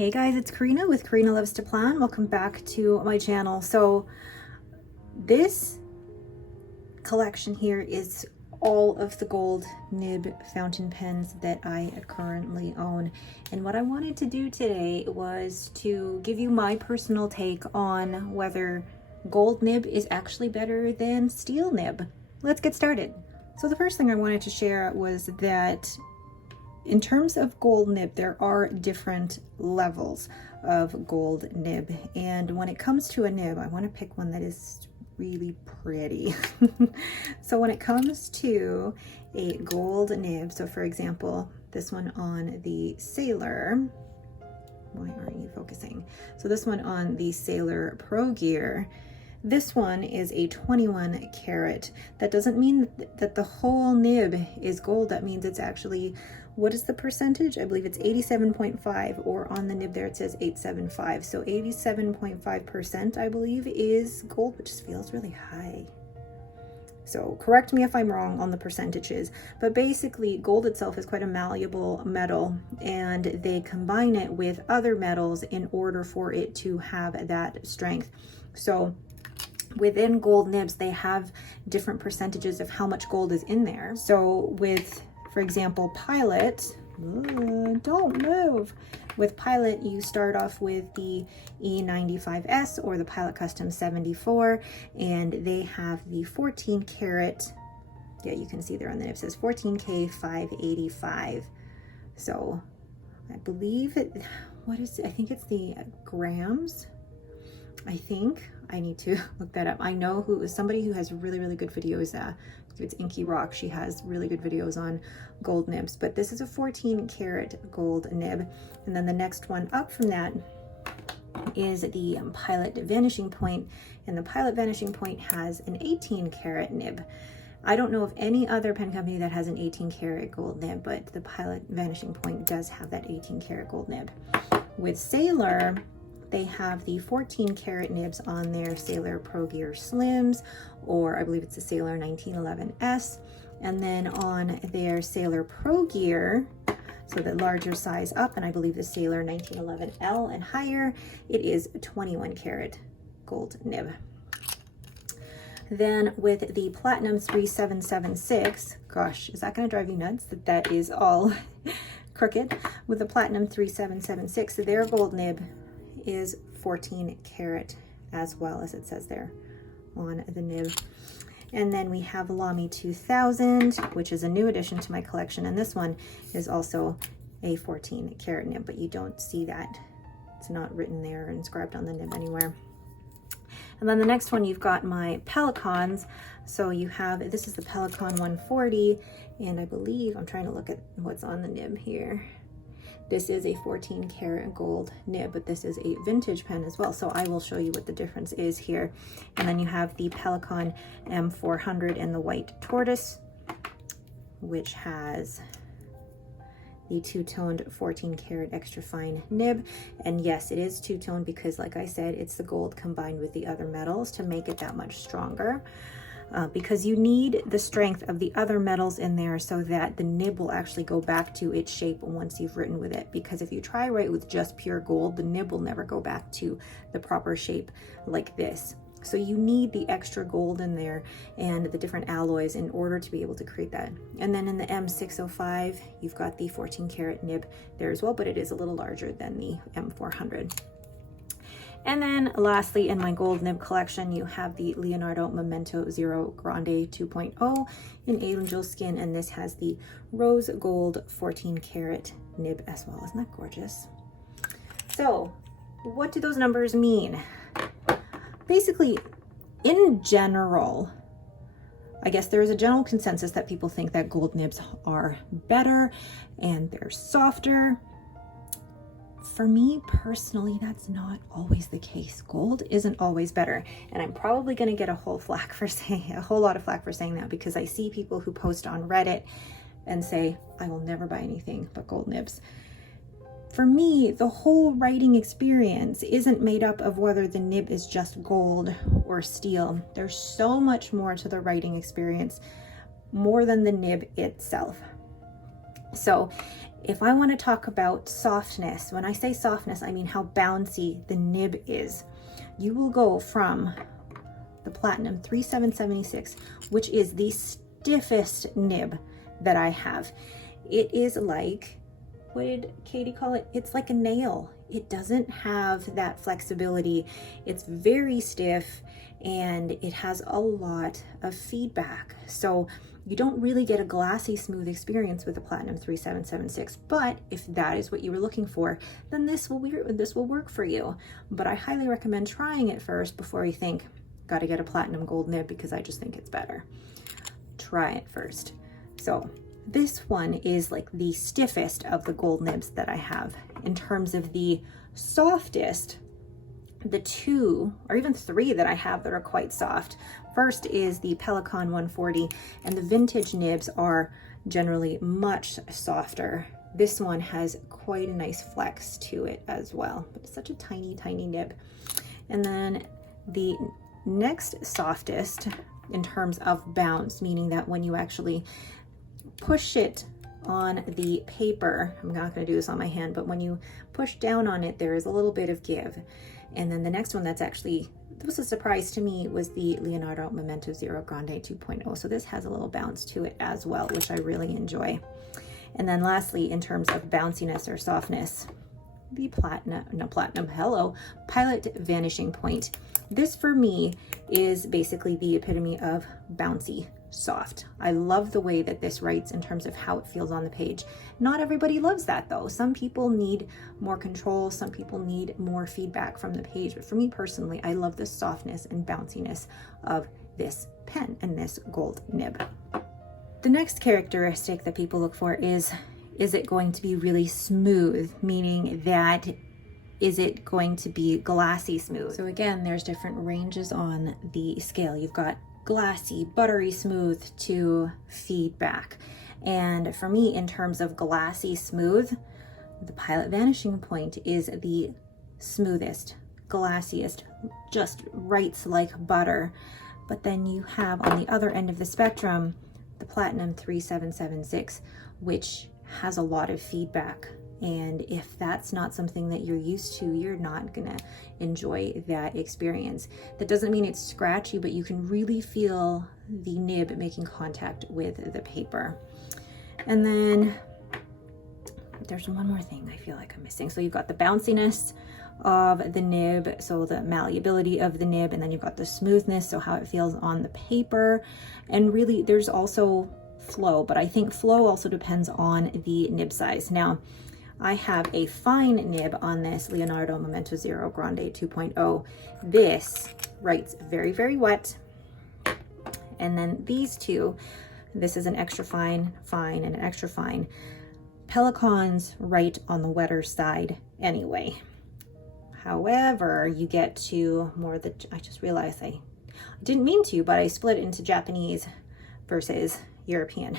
Hey guys, it's Karina with Karina Loves to Plan. Welcome back to my channel. So this collection here is all of the gold nib fountain pens that I currently own. And what I wanted to do today was to give you my personal take on whether gold nib is actually better than steel nib. Let's get started. So the first thing I wanted to share was that in terms of gold nib, there are different levels of gold nib. And when it comes to a nib, I want to pick one that is really pretty. So when it comes to a gold nib, so for example, this one on the Sailor, why aren't you focusing? So this one on the Sailor Pro Gear, this one is a 21 karat. That doesn't mean that the whole nib is gold. That means it's actually, what is the percentage? I believe it's 87.5, or on the nib there it says 875. So 87.5% I believe is gold, which just feels really high. So correct me if I'm wrong on the percentages, but basically gold itself is quite a malleable metal, and they combine it with other metals in order for it to have that strength. So within gold nibs, they have different percentages of how much gold is in there. So with, for example, Pilot, don't move. With Pilot, you start off with the E95S or the Pilot Custom 74, and they have the 14 karat, yeah, you can see there on the nib, says 14K 585. So I believe it, what is it? I think it's the grams. I think I need to look that up. I know somebody who has really good videos. It's Inky Rock. She has really good videos on gold nibs, but this is a 14 karat gold nib. And then the next one up from that is the Pilot Vanishing Point, and the Pilot Vanishing Point has an 18 karat nib. I don't know of any other pen company that has an 18 karat gold nib, but the Pilot Vanishing Point does have that 18 karat gold nib. With Sailor, they have the 14 karat nibs on their Sailor Pro Gear Slims, or I believe it's the Sailor 1911S. And then on their Sailor Pro Gear, so the larger size up, and I believe the Sailor 1911L and higher, it is 21 karat gold nib. Then with the Platinum 3776, gosh, is that going to drive you nuts that that is all crooked? With the Platinum 3776, their gold nib is 14 karat as well, as it says there on the nib. And then we have Lamy 2000, which is a new addition to my collection, and this one is also a 14 karat nib, but you don't see that. It's not written there and inscribed on the nib anywhere. And then the next one, you've got my Pelicans. So you have, this is the Pelican 140, and I believe, I'm trying to look at what's on the nib here. This is a 14 karat gold nib, but this is a vintage pen as well. So I will show you what the difference is here. And then you have the Pelican M400 in the white tortoise, which has the two-toned 14 karat extra fine nib. And yes, it is two-toned because, like I said, it's the gold combined with the other metals to make it that much stronger. Because you need the strength of the other metals in there so that the nib will actually go back to its shape once you've written with it. Because if you try write with just pure gold, the nib will never go back to the proper shape like this. So you need the extra gold in there and the different alloys in order to be able to create that. And then in the M605, you've got the 14 karat nib there as well, but it is a little larger than the M400. And then lastly, in my gold nib collection, you have the Leonardo Memento Zero Grande 2.0 in angel skin, and this has the rose gold 14 karat nib as well. Isn't that gorgeous? So what do those numbers mean? Basically, in general, I guess there is a general consensus that people think that gold nibs are better and they're softer. For me personally, that's not always the case. Gold isn't always better, and I'm probably going to get a whole lot of flack for saying that, because I see people who post on Reddit and say, I will never buy anything but gold nibs. For me, the whole writing experience isn't made up of whether the nib is just gold or steel. There's so much more to the writing experience, more than the nib itself. So If I want to talk about softness, when I say softness, I mean how bouncy the nib is. You will go from the Platinum 3776, which is the stiffest nib that I have. It is like, what did Katie call it? It's like a nail. It doesn't have that flexibility. It's very stiff and it has a lot of feedback. So you don't really get a glassy smooth experience with the Platinum 3776, but if that is what you were looking for, then this will work for you. But I highly recommend trying it first before you think, gotta get a Platinum Gold nib because I just think it's better. Try it first. So this one is like the stiffest of the gold nibs that I have. In terms of the softest, the 2 or even 3 that I have that are quite soft. First is the Pelican 140, and the vintage nibs are generally much softer. This one has quite a nice flex to it as well, but it's such a tiny, tiny nib. And then the next softest in terms of bounce, meaning that when you actually push it on the paper, I'm not going to do this on my hand, but when you push down on it, there is a little bit of give. And then the next one that was a surprise to me was the Leonardo Memento Zero Grande 2.0. So this has a little bounce to it as well, which I really enjoy. And then lastly, in terms of bounciness or softness, the Pilot Vanishing Point. This for me is basically the epitome of bouncy soft. I love the way that this writes in terms of how it feels on the page. Not everybody loves that though. Some people need more control, some people need more feedback from the page, but for me personally, I love the softness and bounciness of this pen and this gold nib. The next characteristic that people look for is it going to be really smooth? Meaning that, is it going to be glassy smooth? So again, there's different ranges on the scale. You've got glassy, buttery smooth to feedback. And for me, in terms of glassy smooth, the Pilot Vanishing Point is the smoothest, glassiest, just writes like butter. But then you have on the other end of the spectrum, the Platinum 3776, which has a lot of feedback. And if that's not something that you're used to, you're not gonna enjoy that experience. That doesn't mean it's scratchy, but you can really feel the nib making contact with the paper. And then there's one more thing I feel like I'm missing. So you've got the bounciness of the nib, so the malleability of the nib, and then you've got the smoothness, so how it feels on the paper. And really there's also flow, but I think flow also depends on the nib size. Now, I have a fine nib on this Leonardo Memento Zero Grande 2.0. This writes very, very wet. And then these two, this is an extra fine, fine, and an extra fine. Pelicans write on the wetter side anyway. However, you get to more the, I just realized I didn't mean to, but I split it into Japanese versus European.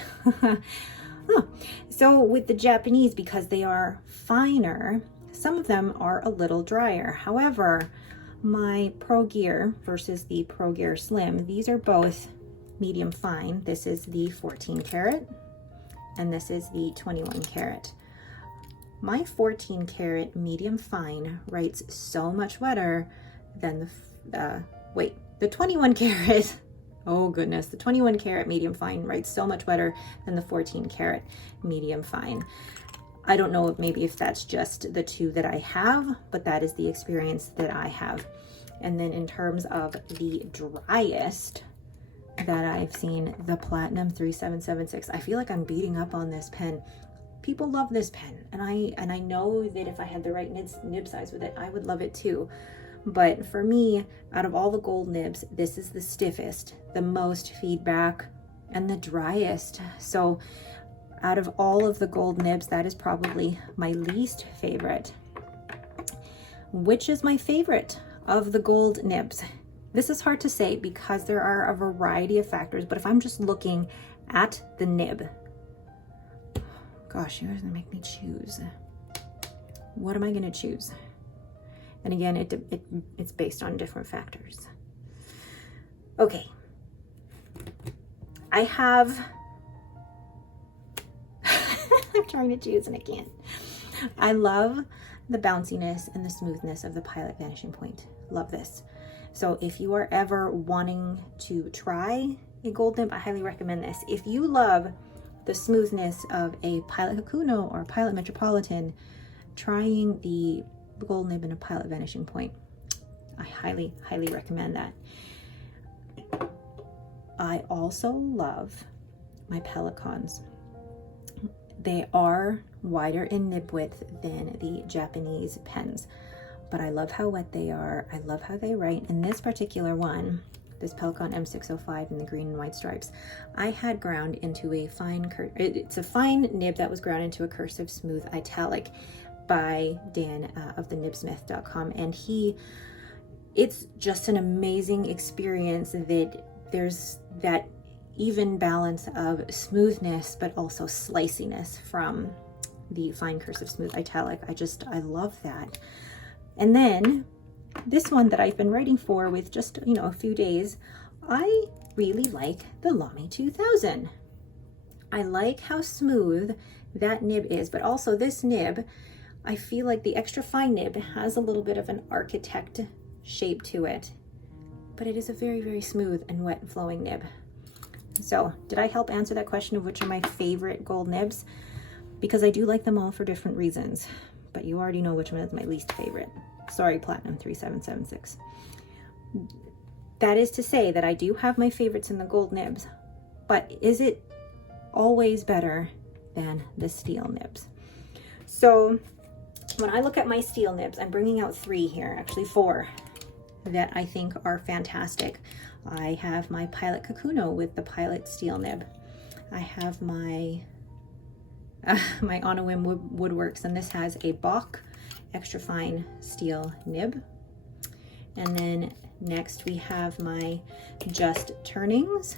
So with the Japanese, because they are finer, some of them are a little drier. However, my Pro Gear versus the Pro Gear Slim, these are both medium fine. This is the 14 karat and this is the 21 karat. My 14 karat medium fine writes so much wetter than the 21 karat. Oh goodness, the 21 karat medium fine writes so much better than the 14 karat medium fine. I don't know if that's just the two that I have, but that is the experience that I have. And then in terms of the driest that I've seen, the Platinum 3776. I feel like I'm beating up on this pen. People love this pen, and I know that if I had the right nib size with it, I would love it too. But for me, out of all the gold nibs, this is the stiffest, the most feedback, and the driest. So out of all of the gold nibs, that is probably my least favorite. Which is my favorite of the gold nibs? This is hard to say because there are a variety of factors, but if I'm just looking at the nib, gosh, you're gonna make me choose. What am I gonna choose? And again, it's based on different factors. Okay. I'm trying to choose and I can't. I love the bounciness and the smoothness of the Pilot Vanishing Point. Love this. So if you are ever wanting to try a gold nib, I highly recommend this. If you love the smoothness of a Pilot Kakuno or Pilot Metropolitan, trying the gold nib in a Pilot Vanishing Point, I highly, highly recommend that. I also love my Pelicans. They are wider in nib width than the Japanese pens, but I love how wet they are. I love how they write. In this particular one, this Pelikan M605 in the green and white stripes, I had ground into a fine, it's a fine nib that was ground into a cursive smooth italic by Dan of the nibsmith.com, and it's just an amazing experience that there's that even balance of smoothness but also sliciness from the fine cursive smooth italic. I love that. And then this one that I've been writing for with just, you know, a few days, I really like the Lamy 2000. I like how smooth that nib is, but also this nib, I feel like the extra fine nib has a little bit of an architect shape to it, but it is a very, very smooth and wet and flowing nib. So did I help answer that question of which are my favorite gold nibs? Because I do like them all for different reasons, but you already know which one is my least favorite. Sorry, Platinum 3776. That is to say that I do have my favorites in the gold nibs, but is it always better than the steel nibs? So when I look at my steel nibs, I'm bringing out 3 here, actually 4, that I think are fantastic. I have my Pilot Kakuno with the Pilot steel nib. I have my my Onowim Woodworks, and this has a Bach extra fine steel nib. And then next we have my Just Turnings,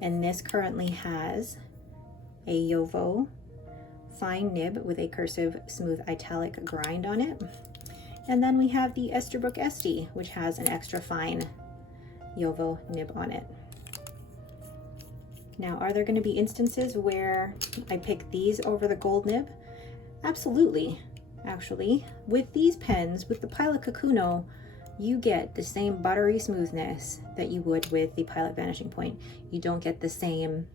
and this currently has a Yovo fine nib with a cursive smooth italic grind on it. And then we have the Esterbrook Esty, which has an extra fine Yovo nib on it. Now, are there going to be instances where I pick these over the gold nib? Absolutely. Actually, with these pens, with the Pilot Kakuno, you get the same buttery smoothness that you would with the Pilot Vanishing Point. You don't get the same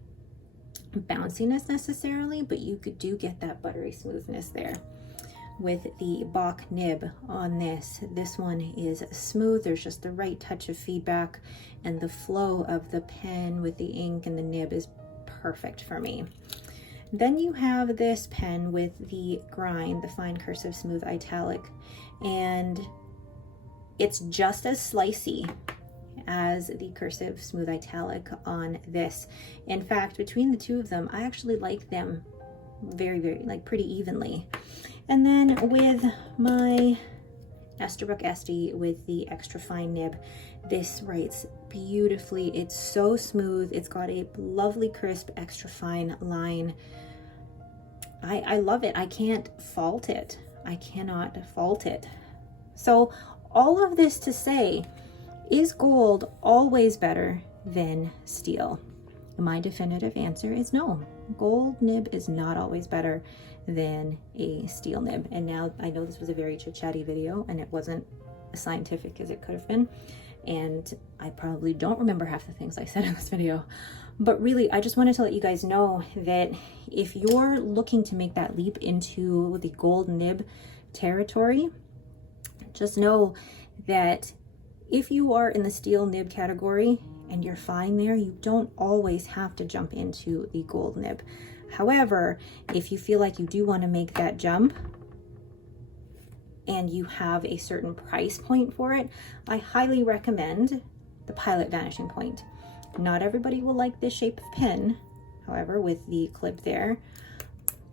bounciness necessarily, but you do get that buttery smoothness there. With the Bach nib on this one is smooth. There's just the right touch of feedback, and the flow of the pen with the ink and the nib is perfect for me. Then you have this pen with the grind, the fine cursive smooth italic, and it's just as slicey as the cursive smooth italic on this. In fact, between the two of them, I actually like them very, very, like pretty evenly. And then with my Esterbrook Esty with the extra fine nib, this writes beautifully. It's so smooth. It's got a lovely crisp extra fine line. I love it. I can't fault it. I cannot fault it. So all of this to say, is gold always better than steel? My definitive answer is no. Gold nib is not always better than a steel nib. And now I know this was a very chit-chatty video and it wasn't as scientific as it could have been, and I probably don't remember half the things I said in this video, but really I just wanted to let you guys know that if you're looking to make that leap into the gold nib territory, just know that if you are in the steel nib category and you're fine there, you don't always have to jump into the gold nib. However, if you feel like you do want to make that jump and you have a certain price point for it, I highly recommend the Pilot Vanishing Point. Not everybody will like this shape of pen, however, with the clip there,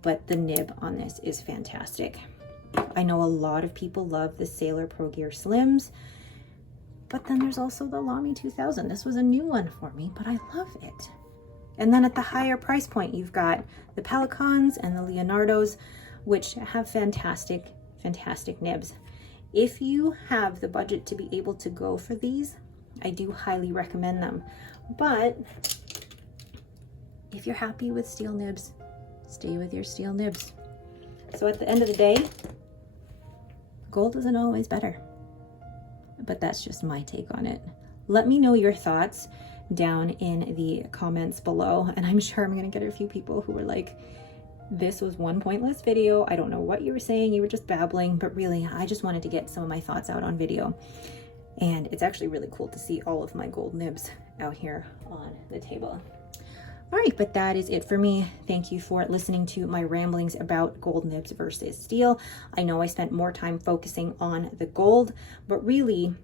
but the nib on this is fantastic. I know a lot of people love the Sailor Pro Gear Slims, but then there's also the Lamy 2000. This was a new one for me, but I love it. And then at the higher price point, you've got the Pelicans and the Leonardos, which have fantastic, fantastic nibs. If you have the budget to be able to go for these, I do highly recommend them. But if you're happy with steel nibs, stay with your steel nibs. So at the end of the day, gold isn't always better, but that's just my take on it. Let me know your thoughts down in the comments below, and I'm sure I'm gonna get a few people who are like, this was one pointless video. I don't know what you were saying. You were just babbling, but really, I just wanted to get some of my thoughts out on video. And it's actually really cool to see all of my gold nibs out here on the table. All right, but that is it for me. Thank you for listening to my ramblings about gold nibs versus steel. I know I spent more time focusing on the gold, but really,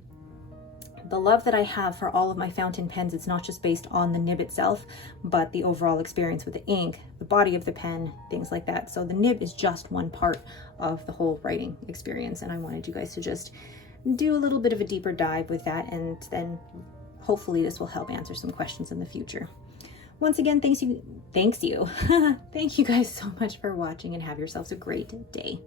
the love that I have for all of my fountain pens, it's not just based on the nib itself, but the overall experience with the ink, the body of the pen, things like that. So the nib is just one part of the whole writing experience, and I wanted you guys to just do a little bit of a deeper dive with that, and then hopefully this will help answer some questions in the future. Once again, thank you. Thank you guys so much for watching, and have yourselves a great day.